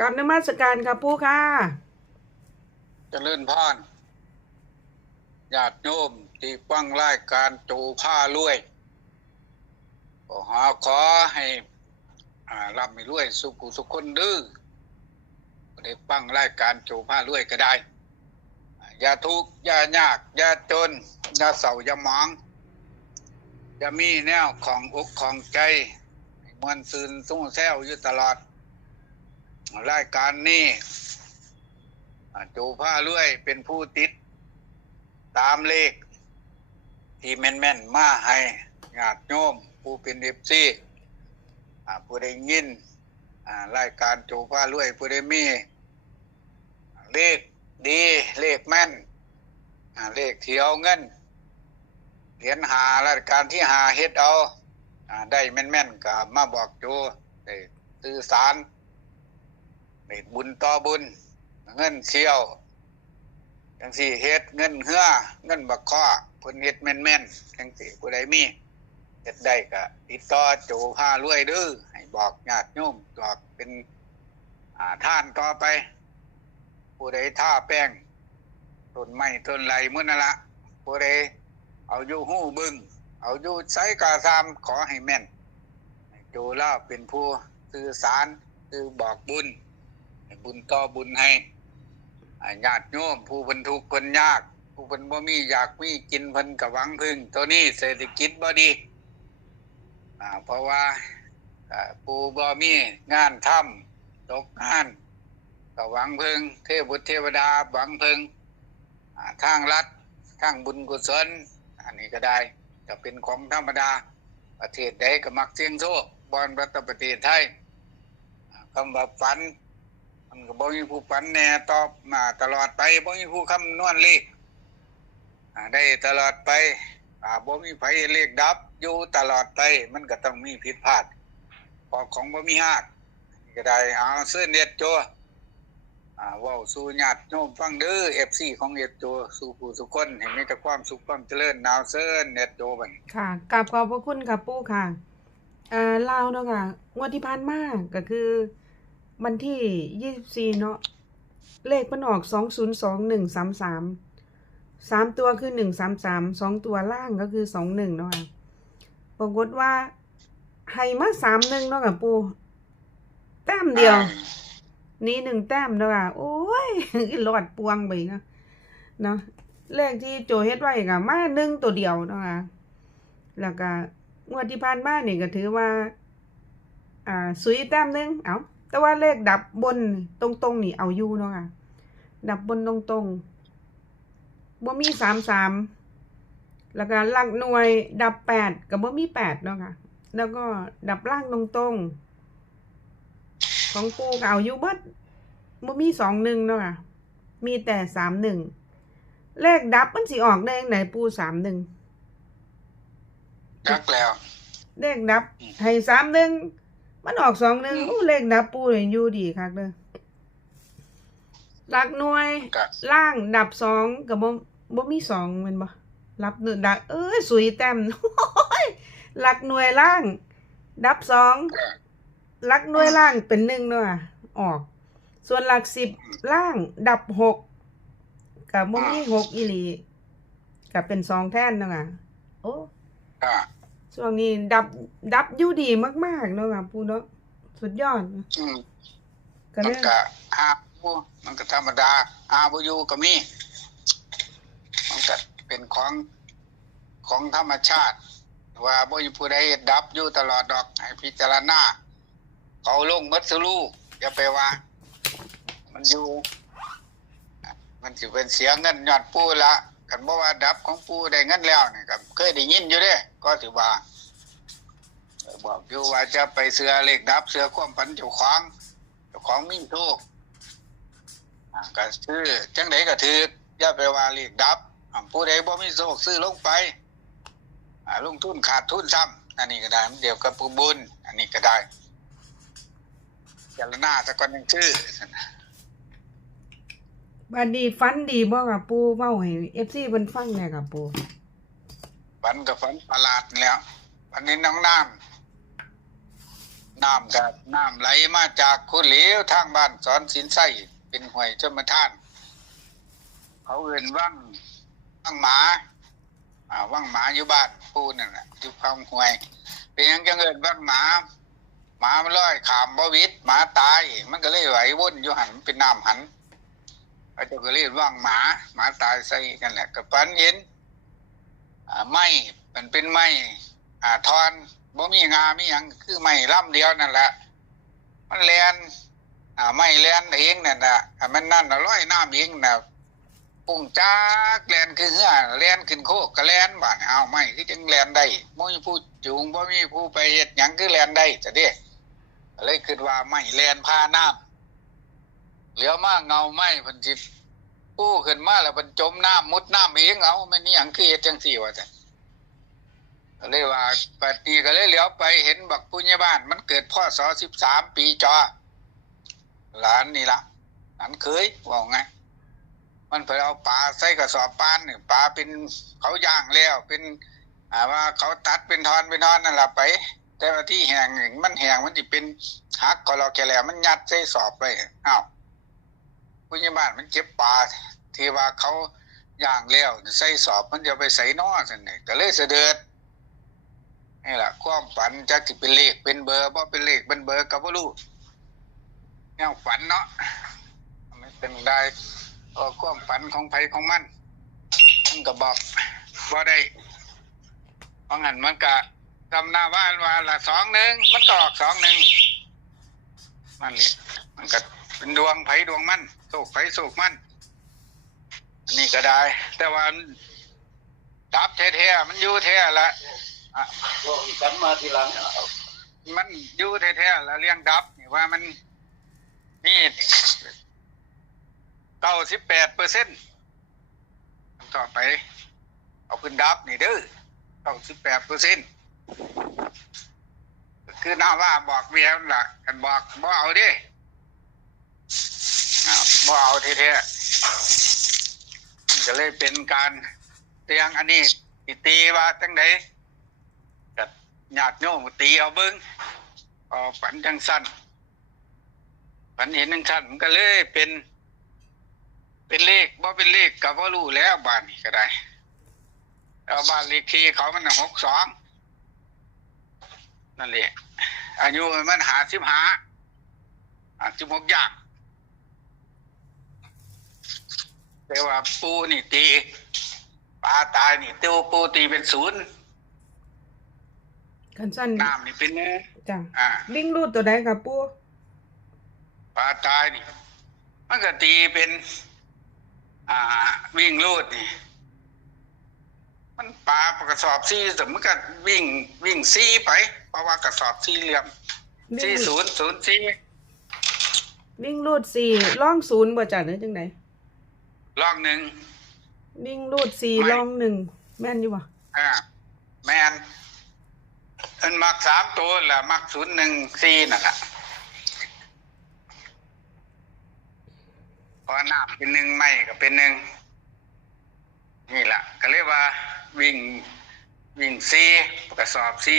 กราบนมัสการค่ะปูค่ะเจริญพรญาติโยมที่ฟังรายการจูผ้ารวยขอหาขอให้รับไม่รวย สุขุสุขคนดื้อได้ฟังรายการจูผ้ารวยก็ได้ อย่าทุกข์อย่ายาก อย่าจน อย่าเศร้าอย่าหมองอย่ามีแนวของอกของใจมวนซืนซุ้งแซวอยู่ตลอด รายการนี้อ่าโจผ้าลวยเป็นผู้ติด ตามเลข ที่แม่นๆมาให้ญาติโยมผู้เป็นเอฟซีผู้ได้ยินอ่ารายการโจผ้าลวยผู้ได้มี เลขดี เลขแม่นเลขเที่ยวเงินเหรียญหารายการที่หาเฮ็ดเอาได้แม่นๆก็มาบอกโจได้สื่อสาร ได้บุญต่อบุญ เงินเชี่ยวจังสี่เฮ็ดเงินเหือเงินบักข้อเพิ่นเฮ็ดแม่นๆจังสี่ผู้ใดมีเฮ็ดได้ก็ติดต่อโจพารวยเด้อให้บอกญาติโยมบอกเป็นอ่าท่านต่อไป ผู้ใดท่าแป้งต้นไม้ต้นไหลมื้อนั่นละผู้ใดเอาอยู่หู้บึง เอาอยู่ไสกาซามขอให้แม่นโจเล่าเป็นผู้สื่อสารคือบอกบุญ บุญต่อบุญให้ญาติโยมผู้เพิ่นทุกข์เพิ่นยาก ผู้เพิ่นบ่มีอยากมีกินพิ่นก็หวังพึ่ง ตัวนี้เศรษฐกิจบ่ดีอเพราะว่าผู้บ่มีงานทำตกงานก็หวังพึ่งเทพบุตรเทวดาหวังพึ่งทางรัฐทางบุญกุศล อันนี้ก็ได้ก็เป็นของธรรมดา ประเทศใดก็มักเสี่ยงโชคบอนรัฐประเทศไทยคำว่าฝัน มันก็บ่มีผู้ปันแน่ตอบมาตลอดไปบ่มีผู้คำนวณเลขอ่ได้ตลอดไปอ่าบ่มีไผเลขดับ อยู่ตลอดไป มันก็ต้องมีผิดพลาดพอของบ่มีหักก็ได้เอาเสื้อเน็ตโจอ่าว้าสู่ญาติโยมฟังเด้อ FC ของเน็ตโจสู่ผู้สุคนให้มีแต่ความสุขความเจริญนาวเสื้อเน็ตโจบัดนี้ค่ะกราบขอบพระคุณค่ะปู่ค่ะอ่าลาวเนาะค่ะงวดที่ผ่านมาก็คือ วันที่ยี่สิบสี่เนาะเลขมันออกสองศูนย์สองหนึ่งสามสามสามตัวคือหนึ่งสามสามสองตัวล่างก็คือสองหนึ่งเนาะค่ะปรากฏว่าให้มาสามหนึ่งเนาะค่ะปูแต้มเดียว นี่หนึ่งแต้มเนาะค่ะโอ้ยหลอดปวงไปเนาะเนาะเลขที่โจเฮ็ดไว้ก็มาหนึ่งตัวเดียวเนาะค่ะแล้วก็งวดที่ผ่านมานี่ก็ถือว่า อ่าสุยแต้มหนึงเอา แต่ว่าเลขดับบนตรงๆนี่เอาอยู่เนาะค่ะ ดับบนตรงๆบ่มีสามสามแล้วก็หลักหน่วยดับแปดกับบ่มีแปดเนาะค่ะ แล้วก็ดับล่างตรงๆ ของปูก็เอาอยู่เบิดบ่มีสองหนึ่งเนาะค่ะ มีแต่สามหนึ่งเลขดับมันสิออกได้ยังไงปูสามหนึ่งจักแล้ว เลขดับให้สามหนึ่ง มันออกสองหนึ่งโอ้เลขดับปูเลยอยู่ดีคักเลยหลักหน่วย ก็ล่างดับสองกับบ่บ่มีสองแมันบ่รับหนึ่งดับเอ้ยสุยแต้มโอ้ยหลักหน่วยล่าง ดับสอง ก็หลักหน่วยล่างเป็นหนึ่งเนาะออก ส่วนหลักสิบล่างดับหกกับบ่มีหกอีหลีกับเป็นสองแท่นเนาะค่ะโอ้ ก็ ช่วงนี้ดับดับอยู่ดีมากๆเนาะค่ะปูเนาะสุดยอด อืมก็มัเลนยก็อาบุมันก็ธรรมดาอาบุยูก็มี มันก็เป็นของของธรรมชาติ ว่าบ่มีผู้ใดดับอยู่ตลอดดอก ให้พิจารณาเขาลงมัดสลูอย่าไปว่า มันอยู่ มันสิเป็นเสียเงินยอดปูละกันบ่ว่าดับของปูได้เงินแล้วนี่ก็เคยได้ยินอยู่เด้ก็ถือว่า บอกอยู่ว่าจะไปเสือเลขดับ เสือความฝันเจ้าของเจ้าของมีโชคอ่าก็ซื้อจังไดก็ถืออย่าไปว่าเลขดับอ่าผู้ใดบ่มีโชคซื้อลงไปอ่าลงทุนขาดทุนซ้ำอันนี้ก็ได้มันเดียวกับผู้บุญอันนี้ก็ได้จารณาซะก่อนยังชื่อบัดนี้ฟันดีบ่ค่ะปูเว้าให้ FC เพิ่นฟังแหน่ค่ะปู ฝันกับฝันประหลาดนี่แหล้ววันนี้น้องน้ำ น้ำกับน้ำไหลมาจากคุณเหลวทางบ้านสอนสินไส้เป็นห้วยชมท่าน เขาเอื่นว่างว่างหมา อ่าว่างหมาอยู่บ้านปูนั่นแหละอยู่ความห้วย เป็นยังจังเอินว่างหมา หมามันลอยขามบวิดหมาตาย มันก็เลยไหววนอยู่หันเป็นน้ำหันเขาเจะก็เรียกว่างหมา หมาตายใส่กันแหละกับปันเห็น อ่าไม้มันเป็นไม้อ่าทอน บ่มีงามีหยังคือไม้ล่ำเดียวนั่นแหละมันแลนอ่าไม้แลนเองนั่นน่ะอ่ามันนั่นน่ะร้อยน้ำเองน่ะปุ่งจักแลนคือเหือแลนขึ้นโคกก็แลนบ้าดเอาไม้คือจังแลนได้บ่มีผู้จูงบ่มีผู้ไปเฮ็ดหยังคือแลนได้ซะเด้เลยคิดว่าไม้แลนพาน้ำเหลียวมากเงาไม้เพิ่นสิกู้ขึ้นมาแล้วเพิ่นจมน้ำมุดน้ำเองเอาไมันนี่หยังคือเฮ็ดจังซี่ว่าซั่น เลยว่าปัดนี้ก็เลยเหลียวไปเห็นบักผู้ใหญ่บ้าน มันเกิดพ่อสอสิบสามปีจอ หลานนี่ละหลานเคยว่าไง มันไปเอาปลาใส่กระสอบปานนี่ปลาเป็นเขาย่างแล้วเป็นว่าเขาตัดเป็นทอนเป็นทอนนั่นแหละไป แต่ว่าที่แหงมันแหงมันจะเป็นหักก็รอแกแหลมันยัดใส่สอบไปอ้าวผู้ใหญ่บ้านมันเก็บปลาที่ว่าเขาย่างแล้วใส่สอบมันจะไปใส่นอสันนี่ก็เลยเสด็จ นี่แหละความฝันจะสิเป็นเลขเป็นเบอร์บ่เป็นเลขเป็นเบอร์ก็บ่รู้แนวฝันเนาะมันเป็นได้เออความฝันของไผของมันมันก็บอกบ่ได้เพราะงั้นมันก็ทำหน้าว่าว่าละสองหนึ่งมันก็ออกสองหนึ่งมันนี่มันก็เป็นดวงไผดวงมันโศกไผโศกมันนนี้ก็ได้ แต่ว่ามันดับแท้ๆมันอยู่แท้ละ พวกฉันมาทีหลังมันอยู่แท้ๆแล้วเลี้ยงดับนี่ว่ามันนี่เก้าสิบแปดเปอร์เซ็นต์ต่อไป เอาขึ้นดับนี่เด้อเก้าสิบแปดเปอร์เซ็นต์คือหน้าว่าบอกเมียนั่นล่ะกันบอกบ่เอาดิบ่เอาแท้ๆมันก็เลยเป็นการเตียงอันนี้ตีว่าจังได ญาติโยมก็ตีเอาเบิ้งเอฝันจังสั้นฝันเห็นจังสั้นมันก็เลยเป็น เป็นเลขบ่เป็นเลขก็บ่รู้แล้วบ้านนี้ก็ได้แล้วบ้านเลขที่เขามันหกสองนั่นแหละอายุมันหาสิบหาหาสิบหกอย่างแต่ว่าปูนี่ตีปลาตายนี่ตัวปูตีเป็นศูนย์ คันสั้นน้ำนี่เป็นหนึ่งจ้ะอ่าลิงรูดตัวใดค่ะปูปลาตายนี่มันก็ตีเป็น อ่า วิ่งลูดนี่ มันปลากระสอบซี่แต่มันก็วิ่งวิ่งซี่ไป เพราะว่ากระสอบซี่เหลี่ยมลิซี่งศูนย์ศูนย์ซี่ลิงรูดสี่ล่องศูนย์บ่จ้ะหรือจังไดลองหนึ่งลิงรูดสี่ไม่ล่องหนึ่งแม่นอยู่บ่อ่าแมน อันมักสามตัวแหละมักศูนย์หนึ่งซี่นั่นแหละเพราะน้ำเป็นหนึ่งไม่ก็เป็นหนึ่งนี่แหละก็เรียกว่าวิ่งวิ่งซีกระสอบซี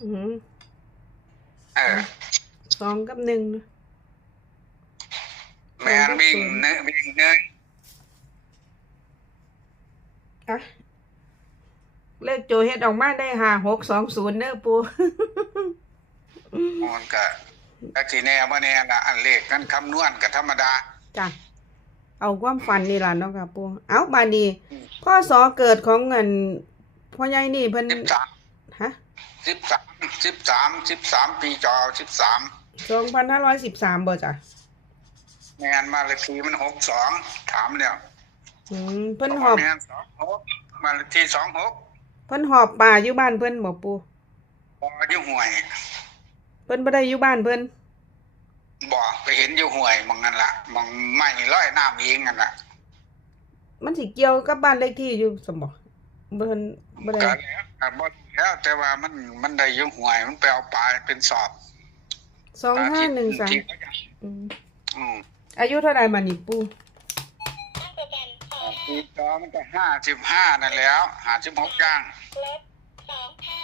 อือหือเออสองกับหนึ่งนะแมนวิ่งเนื้อวิ่งเนื้ออะ เลขโจเฮ็ดออกมาได้ห้าหกสองศูนย์เด้อปูมันก็ตักสีแน่ว่าแน่ละอันเลขกันคำนวณกับธรรมดาจ้ะเอาความฝันนี่ล่ะเนาะค่ะปูเอาบาดนีอืมพ่อสอเกิดของเงินพ่อใหญ่นี่เพิ่นสิบสามฮะสิบสามสิบสามสิบสามปีจอสิบสามสองพันห้าร้อยสิบสามบ่จ้ะแมนมาเลขที่มันหกสองถามแล้วอืมเพิ่นหอบแมนสองหกมาเลขที่สองหก เพิ่นหอบป่าอยู่บ้านเพิ่นบ่ปูพออยู่ห่วย เพิ่นบ่ได้อยู่บ้านเพิ่นบอกไปเห็นอยู่ห่วยมองนั่นละมองไม่ร้อยน้ำเองนั่นละมันสิเกี่ยวกับบ้านเลขที่อยู่สมบ่เพิ่นบ่ได้ก็แล้วอะบ่แล้วแต่ว่ามันมันได้อยุ่งห่วยมันไปเอาปลาเป็นสอบสองห้าหนึ่งสามที่เขาจะอืมอืมอายุเท่าไหร่มานี่ปู ปีจอมันก็ห้าสิบห้านั่นแล้วห้าสิบหกย่างสองห้า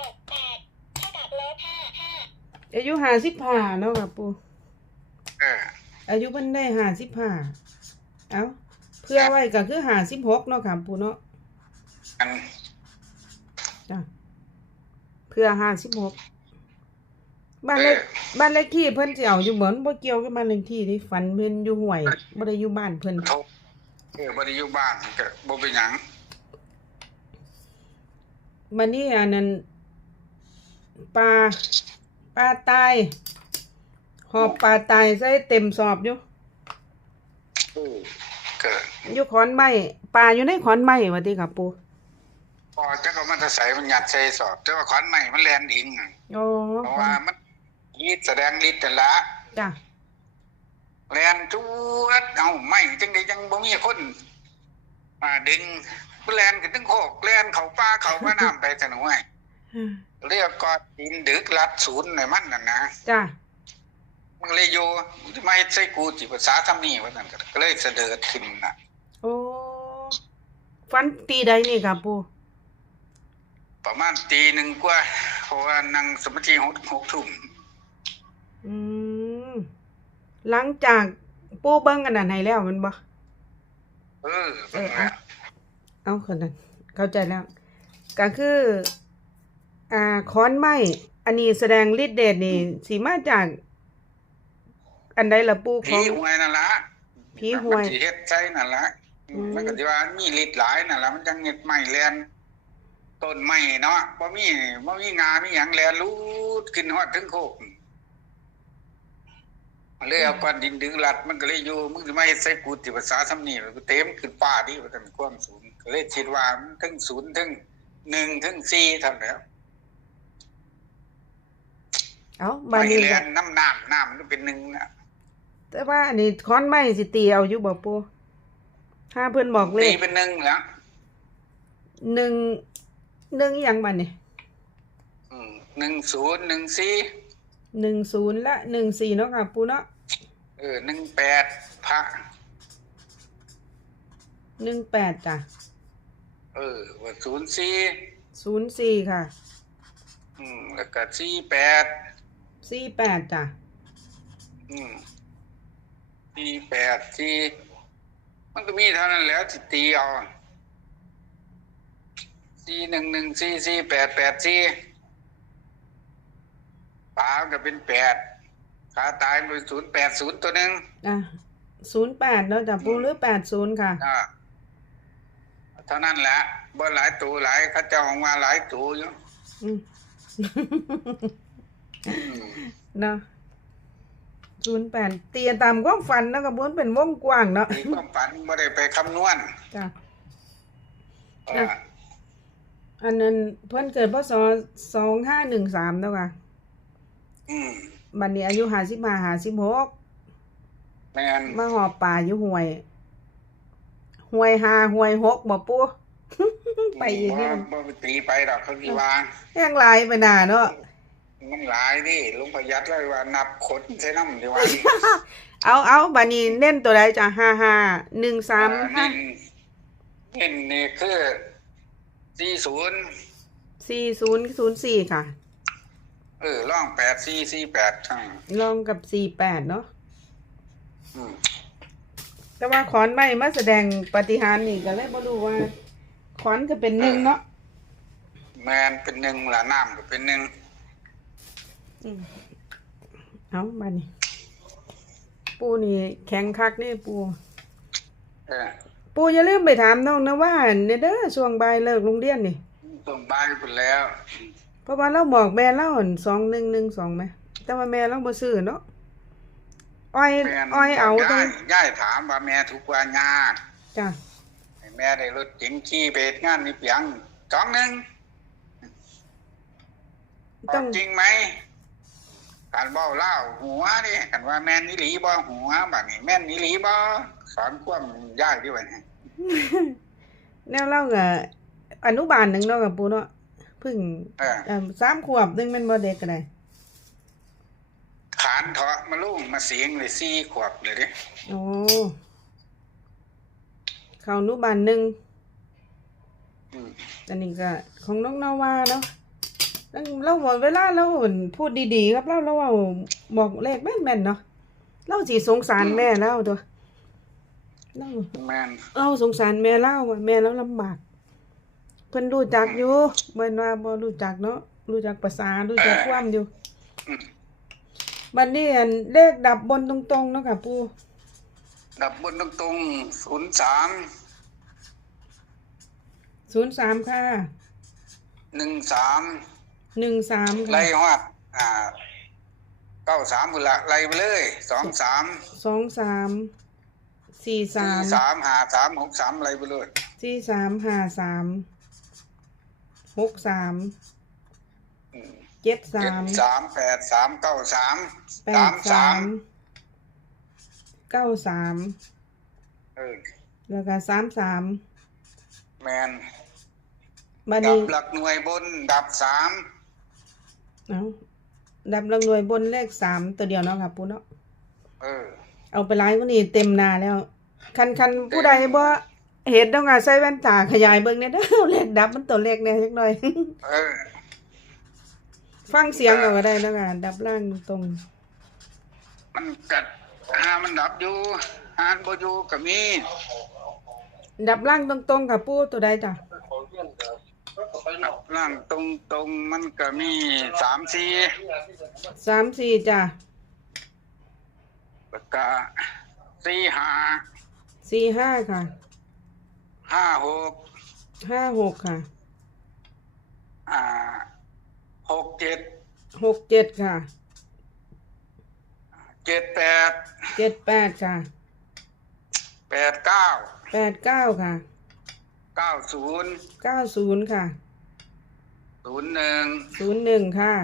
หกแปดเท่ากับลบห้าห้าอายุห้าสิบห้าเนาะค่ะปูเอออายุเพิ่นได้ห้าสิบห้าเอ้าเพื่อไว้ก็คือห้าสิบหกเนาะค่ะปูเนาะอันจ้ะเพื่อห้าสิบหกบ้านเลขบ้านเลขที่เพิ่นสิเอาอยู่เหมือนบ่เกี่ยวกับบ้านเลขที่ที่ฝันเพิ่นอยู่ห่วยบ่ได้อยู่บ้านเพิ่นโทษ เออบ่ได้อยู่บ้านก็บ่เป็นหยังบัดนี้อันนั้นปลาปลาตายหอบปลาตายใส่เต็มสอบอยู่เออก็อยู่ขอนไม้ปลาอยู่ในขอนไม้ว่าติค่ะปูพอจักเอามันจะใส่มันยัดใส่สอบ แต่ว่าขอนใหม่มันแล่นเองอะอ๋อเพราะว่ามันฤทธิ์แสดงฤทธิ์แต่ละจ้ะ แลนจวดเอาไม่จังไดจังบ่มีคนมาดึงแลนขึ้นถึงโคกแลนเขาป้าเขาว่าน้ำไปสนุไว้เรียกกอดดินดึกลัดศูนย์ในมันน่ะนะจ้ะมันเลยอยู่มันจะมาเฮ็ดใส่กูจิภาษาทำนี่ว่านั่นก็เลยเสด็จขึ้นน่ะ โอ้ฟันตีใดนี่ค่ะปูประมาณตีหนึ่งกว่าเพราะว่านั่งสมาธิหกหกทุ่มอืม หลังจากปูเบิ่งอันนั้นให้แล้วแมันบ่เออเพิ่นน่ะเอาคนนั้นเข้าใจแล้ว ก็คือ อ่าค้อนไม้อันนี้แสดงฤทธิ์เดชนี่สีมาจาก อันใดล่ะปูขผีอง หวยนั่นล่ะผีหวยมันสิเฮ็ดใส่นั่นล่ะอืม มันก็สิว่ามีฤทธิ์หลายนั่นล่ะมันจังเฮ็ดไม้แลนต้นไม้เนาะบ่มีบ่มีงามีหยังแลนรูดขึ้นฮอดถึงโคกมัน เลยเอาก้อนดินดึงลัดมันก็เลยอยู่มึงสิมาเฮ็ดใส่กูติภาษาสำนีมันก็เต็มขึ้นฟ้าดิว่าซั่นความสูงก็เลยคิดว่ามันถึงศูนย์ถึงหนึ่งถึงสี่เท่านั้นแหล้วเอาไม้บานนี้แลก็นน้ำน้ำน้ำมันเป็นหนึ่งน่ะแต่ว่าอันนี้ค้อนไม้สิตีเอาอยู่บ่ปูถ้าเพิ่นบอกเลตีขเป็นหนึ่งแล้วหนึ่งหนึ่งอหยังบัดนี่อืมหนึ่งศูนย์หนึ่งสี่ หนึ่งศูนย์และหนึ่งสี่เนาะค่ะปูเนาะ เออหนึ่งแปดพระ หนึ่งแปดจ้ะเออว่าศูนย์สี่ศูนย์สี่ค่ะ อืมแล้วก็สี่แปดสี่แปดจ้ะ อืมสี่แปดสี่มันก็มีเท่านั้นแหล้วที่ตีเอาสี่หนึ่งหนึ่งสี่สี่แปดแปดสี่ปลาก็เป็นแปด ขาตายเป็นศูนย์แปดศูนย์ตัวหนึ่งอะศูนย์แปดเนาะจ้ะปูหรือแปดศูนย์ค่ะ อ่าเท่านั้นแหละบ่หลายตัวหลายเข้าเจ้าของว่าหลายตัวอยู่อืมอืมเนาะศูนย์แปดเตียตามความฝันเนาะกระบวนเป็นวงกว้างเนาะมีความฝันบ่ได้ไปคำนวณจ้ะเอออันนั้นเพิ่นเกิดพศสองห้าหนึ่งสามเนาะค่ะ อืม บัดนี้อายุห้าสิบห้าห้าสิบหกแม่นมาหอบป่าอยู่ห่วยห่วยห้าห่วยหกบ่ปูไปอีกบ่เนี่ยบ่ไปตีไปดอกเขาสิว่าแห้งหลายไปหนาเนาะมันหลายดิลุงประหยัดเลยว่านับขนใส่น้ำดีว่าเอาเอาบัดนี้เน้นตัวใดจ้ะห้าห้าหนึ่งสามห้าเน้นนี่คือสี่ศูนย์สี่ศูนย์ศูนย์สี่ค่ะ เออร่องแปดสี่สี่แปดทั้งลองกับสี่แปดเนาะอืมแต่ว่าขอนไม้มาแสดงปาฏิหารย์นี่ก็เลยบ่รู้ว่า ขอนก็เป็นหนึ่งเนาะแมนเป็นหนึ่งละน้ำก็เป็นหนึ่งอืมเอาบัดนี้ปูนี่แข็งคักนี่ปู เออปูอย่าลืมไปถามน้องนะว่าเนี่ยเด้อช่วงบ่ายเลิกโรงเรียนนี่ ส่งบ้านไปแล้ว เพราะว่าเราบอกแม่เราสองหนึ่งหนึ่งสองไหมแต่ว่าแม่เราบ่ซื้อเนาะอ้อยแม่นอ้อยเอาตรย่างยย่ายถามว่าแม่ทุกวันยากจ้ะให้แม่ได้รถเก๋งขี่ไปเฮ็ดงานนี่เปียงสองหนึ่งต้องจริงไหมการเบ้าเล่าหัวนี่กันว่าแม่นนิหลีบ่หัวบัดนี้แม่นนิหลีบ่สอนความยากด้วยนี่แนวเล่าก็อนุบาลหนึ่งเนาะกับปูเนาะเพึ่งเออ เอ่อสามขวบนึงแมันบ่เด็กก็ได้ขานเถาะมาลุ่งมาเสียงเลยสี่ขวบเลยดิโอ้เข้าอนุบาลหนึ่งอืมอันนี้ก็ของน้องนาวาเนาะแล้วเราบอกเวลาเราพูดดีๆครับเราเราเอาบอกเลขแม่นๆเนาะเราสิสงสารแม่แล้วตัวเรา แม่นเราสงสารแม่เล่าว่าแม่แล้วลำบาก เพิ่นรู้จักอยู่เบิ่นว่าบ่รู้จักเนาะรู้จักภาษารู้จักความอยู่อืมบัดนี้อันเลขดับบนตรงๆเนาะค่ะปู่ดับบนตรงๆศูนย์สาม03ค่ะหนึ่งสาม13ไล่ค่ะฮอดอ่าเก้าสามบุละไล่ไปเลยสองสาม23สี่43สามห้าสามหกสามไล่ไปเลย43 53 63อืม เจ็ดเจ็สาดมสามแปดสามเก้าสามแปสาดมสาสามมเก้าสามเออแล้วก็สามสามแมนบัดดันี้บหลักหน่วยบน ดับสามเอาดับรางหน่วยบนเลขสามตัวเดียวเนาะค่ะปูเนาะ เออ เอาไปไลฟ์วันนี้เต็มหนาแล้ว คันคันผู้ใดบ่ เห็นต้องการใส่แว่นตาขยายเบิ่งเนี่ยเด้อเลขดับมันตัวเลขเนี่ยจักหน่อย เออฟังเสียงเอาก็ได้เนาะค่ะดับล่างตรงมันกัดหามันดับอยู่หานบ่อยู่ก็มีดับล่างตรงๆค่ะปูตัวใดจ้ะดับล่างตรงตรงๆมันก็มีสามสี่สามสี่จ้ะแล้วก็สี่ห้าสี่ห้าค่ะ ห้าหกห้าหกค่ะอ่าหกเจ็ดหกเจ็ดค่ะเจ็ดแปดเจ็ดแปดค่ะแปดเก้าแปดเก้าค่ะเก้าศูนย์เก้าศูนย์ค่ะศูนย์หนึ่งศูนย์หนึ่งค่ะ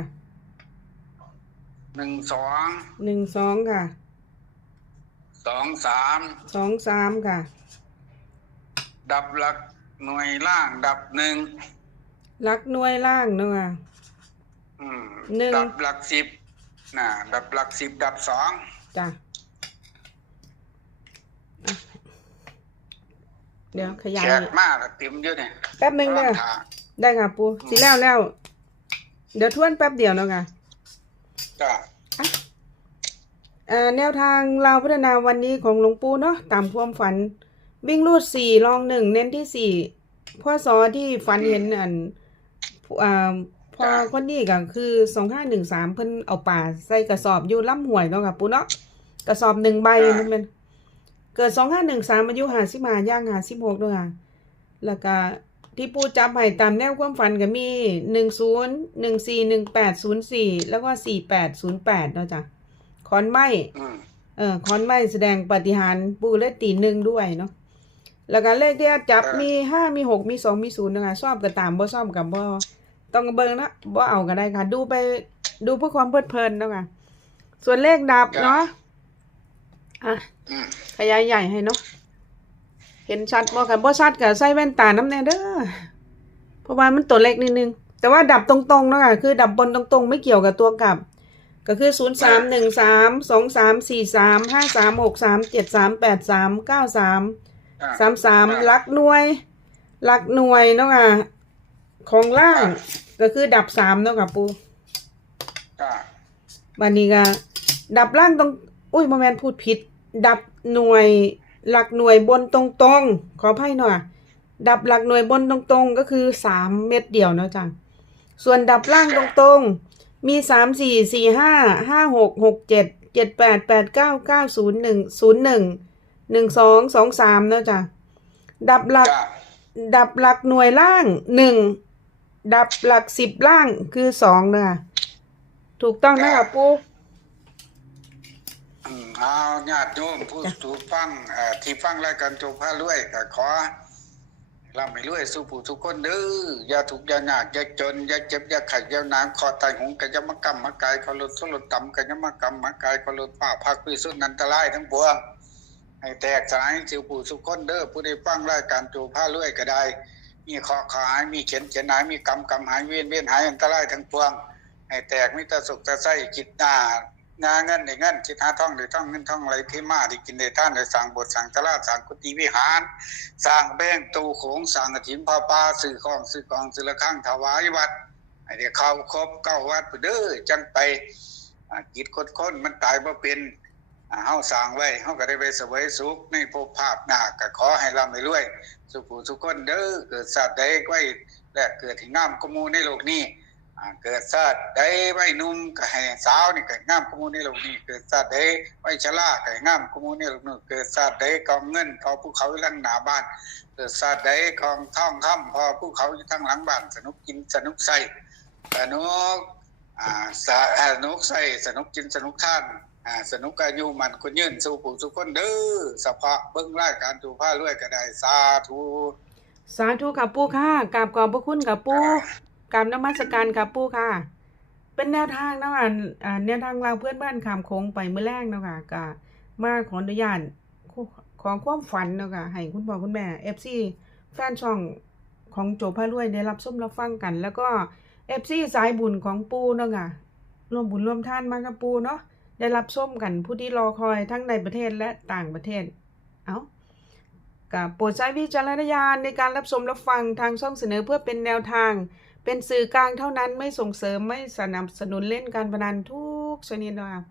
หนึ่งสองหนึ่งสองค่ะสองสามสองสามค่ะ ดับหลักหน่วยล่าง ดับหนึ่งลักหน่วยล่างเนาะค่ะอืมหนึ่ง ดับหลักสิบน่ะ ดับหลักสิบดับสองจ้ะอะเดี๋ยวขยายแขกมากเต็มเยอะเนี่ยแป๊บหนึงเด้อระวัทางได้ค่ะปูสิแล้วแล้ว เดี๋ยวทวนแป๊บเดียวเนาะค่ะจ้ะเอ่อแนวทางเราวพัฒนาวันนี้ของหลวงปู่เนาะตามความฝัน วิ่งรูดสี่ลองหนึ่งเน้นที่สี่พ่อซอที่ฝันเห็นอันอ่าพอคนนี้ก็คือสองห้าหนึ่งสามเพิ่นเอาป่าใส่กระสอบอยู่ล่ำห่วยเนาะค่ะปู่เนาะกระสอบหนึ่งใบนั่นเป็นเกิดสองห้าหนึ่งสามอายุหาสิบห้าย่างหาสิบหกด้วยค่ะแล้วก็ที่ปู่จับให้ตามแนวความฝันก็มีหนึ่งศูนย์หนึ่งสี่หนึ่งแปดศูนย์สี่แล้วก็สี่แปดศูนย์แปดเนาะจ้ะขอนไม้อืมเออคอนไม้แสดงปาฏิหารย์ปูเลขตีหนึ่งด้วยเนาะ แล้วก็เลขที่จับมีห้ามีหกมีสองมีศูนย์นะคะชอบก็ตามบ่ชอบกับบ่ต้องเบิ่งนะบ่เอาก็ได้ค่ะ ดูไปดูเพื่อความเพลิดเพลินเนาะค่ะส่วนเลขดับเนาะอะอืมขยายใหญ่ให้เนาะเห็นชัดบ่ค่ะบ่ชัดก็ใส่แว่นตาน้ำแน่เด้อเพราะว่ามันตัวเล็กนิดนึง แต่ว่าดับตรงๆเนาะค่ะคือดับบนตรงๆ ไม่เกี่ยวกับตัวกลับ ก็คือศูนย์สามหนึ่งสามสองสามสี่สามห้าสามหกสามเจ็ดสามแปดสามเก้าสามอะ สามสามลักหน่วยลักหน่วยเนาะค่ะของล่างก็คือดับสามเนาะค่ะปูจ้ะบันนี้ก็ดับล่างตรงอุ้ยโมแมนพูดผิด ดับหน่วยหลักหน่วยบนตรงๆขออภัยหน่อยดับหลักหน่วยบนตรงๆก็คือสามเม็ดเดียวเนาะจ้ะส่วนดับล่างตรงๆมีสามสี่สี่ห้าห้าหกหกเจ็ดเจ็ดแปดแปดเก้าเก้าศูนย์หนึ่งศูนย์หนึ่ง หนึ่งสองสองสามเนาะจ้ะดับหลักจ้ะดับหลักหน่วยล่างหนึ่งดับหลักสิบล่างคือสองเนาะถูกต้องนะครับปูอืมเอาญาติโยมผู้ถูกฟังเอ่อที่ฟังรายการโจพารวยก็ขอร่ำให้รวยสู่ผู้ทุกคนเด้ออย่าทุกข์อย่ายากอย่าจนอย่าเจ็บอย่าไข้อย่าหนาวคอตายหงกะยะมะกรรมมะกายเขาลดสลดต่ำกะยะมะกรรมมะกายเขาลดผ้าพักพิสุทธิ์นันตรายทั้งปวง ให้แตกสลายสิวผู้สุขคนเด้อผู้ใดฟังรายการโจพารวยก็ได้ มีขอขายมีเขียนเขียนหายมีกรรมกรรมหายเวียนเวียนหายอันตรายทั้งปวง ให้แตกมิตรสุขตะไส้จิตหน้างานเงินได้เงินคิดหาท่องได้ท่องเงินท่องไหลที่มาได้กินได้ท่านได้สั่งบทสั่งตลาดสั่งกุฏิวิหารสร้างแบงตูโขงสร้างกฐินพระป่าซื้อของซื้อกองซื้อละข้างถวายวัดให้ได้เข้าครบเก้าวัดไปเด้อจังไปกิจคนคนมันตายบ่เป็น เฮาสร้างไว้เฮาก็ได้ไปเสวยสุขในภพภาพหน้าก็ขอให้ร่ำให้รวย สุขสุขคนเด้อเกิดชาติใดก็ให้และเกิดที่งามกมูในโลกนี้อเกิดชาติใดไว้นุ่มก็ให้สาวนี่ก็งามกมูในโลกนี้ เกิดชาติใดไว้ชราก็ให้งามกมูในโลกนี้เกิดชาติใดกองเงินพอภูเขาอยู่หลังหน้าบ้าน เกิดชาติใดกองทองคำพอภูเขาอยู่ทางหลังบ้านสนุกกินสนุกใส่สนุกอ่าสาสนุกใส่สนุกกินสนุกท่าน อ่าสนุกอายุมันคนยืนสู่ผู้สุขคนเด้อสภาพเบิ่งรายการจูผ้ารวยก็ได้สาธุสาธุค่ะปูค่ะกราบขอบพระคุณค่ะปูกราบนมัสการค่ะปูค่ะ เป็นแนวทางเนาะค่ะอ่าแนวทางเราเพื่อนบ้านขามโค้งไปเมื่อแรกเนาะค่ะก็มาขออนุญาตขอความฝันเนาะค่ะให้คุณพ่อคุณแม่ FC แฟนช่องของโจพารวยได้รับชมรับฟังกัน แล้วก็ FC สายบุญของปูเนาะค่ะร่วมบุญร่วมท่านมากับปูเนาะ ได้รับชมกันผู้ที่รอคอยทั้งในประเทศและต่างประเทศ เอากับโปรดใช้วิจารณญาณในการรับชมรับฟังทางช่องเสนอเพื่อเป็นแนวทาง เป็นสื่อกลางเท่านั้นไม่ส่งเสริมไม่สนับสนุนเล่นการพนันทุกชนิดนะคะ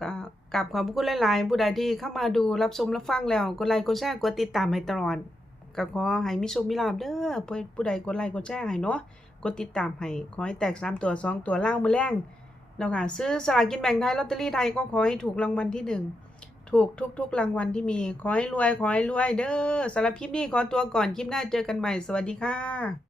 ก็กราบขอบคุณหลายๆผู้ใดที่เข้ามาดูรับชมรับฟังแล้วกดไลค์กดแชร์กดติดตามให้ตลอดก็ขอให้มีโชคมีลาภเด้อผู้ใดกดไลค์กดแชร์ให้เนาะกดติดตามให้ขอให้แตกสามตัวสองตัวเล่ามือแรง เนาะค่ะ ซื้อสลากกินแบ่งไทยลอตเตอรี่ไทยก็ขอให้ถูกรางวัลที่หนึ่งถูกทุกๆรางวัลที่มี ขอให้รวย ขอให้รวย เด้อสำหรับคลิปนี้ขอตัวก่อนคลิปหน้าเจอกันใหม่ สวัสดีค่ะ